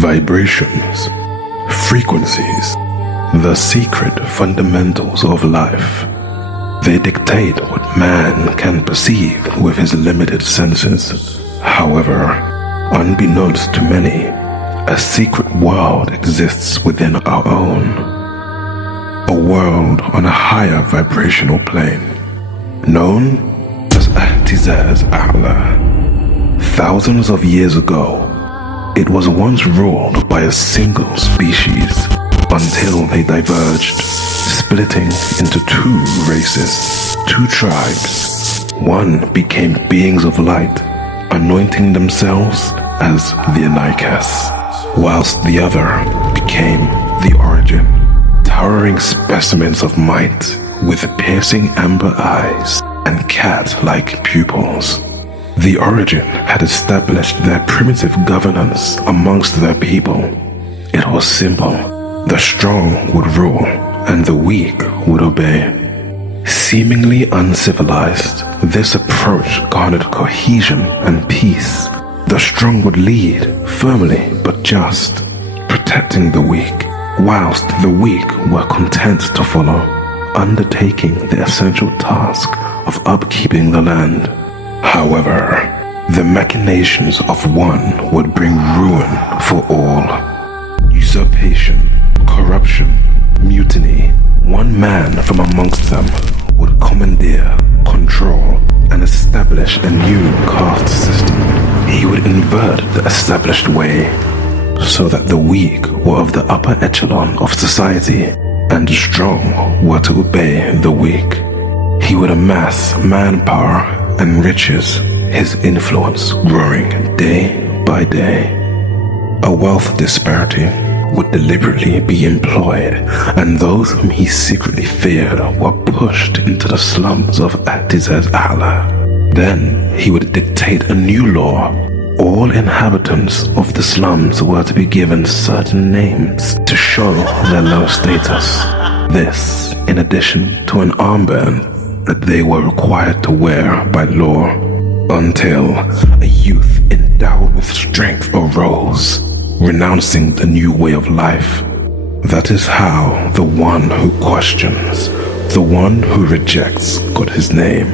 vibrations, frequencies, the secret fundamentals of life. They dictate what man can perceive with his limited senses. However, unbeknownst to many, a secret world exists within our own. A world on a higher vibrational plane, known as 𝐁𝐨𝐮𝐧𝐝. Thousands of years ago, it was once ruled by a single species until they diverged, splitting into two races, two tribes. One became beings of light, anointing themselves as the Anaikas, whilst the other became the Origin, towering specimens of might with piercing amber eyes and cat-like pupils. The Origin had established their primitive governance amongst their people. It was simple. The strong would rule and the weak would obey. Seemingly uncivilized, this approach garnered cohesion and peace. The strong would lead, firmly but just, protecting the weak, whilst the weak were content to follow, undertaking the essential task of upkeeping the land. However, the machinations of one would bring ruin for all. Usurpation, corruption, mutiny. One man from amongst them would commandeer, control, and establish a new caste system. He would invert the established way, so that the weak were of the upper echelon of society, and the strong were to obey the weak. He would amass manpower and riches, his influence growing day by day. A wealth disparity would deliberately be employed, and those whom he secretly feared were pushed into the slums of 𝐁𝐨𝐴. Then he would dictate a new law. All inhabitants of the slums were to be given certain names to show their low status. This, in addition to an armband that they were required to wear by law, until a youth endowed with strength arose, renouncing the new way of life. That is how the one who questions, the one who rejects, got his name.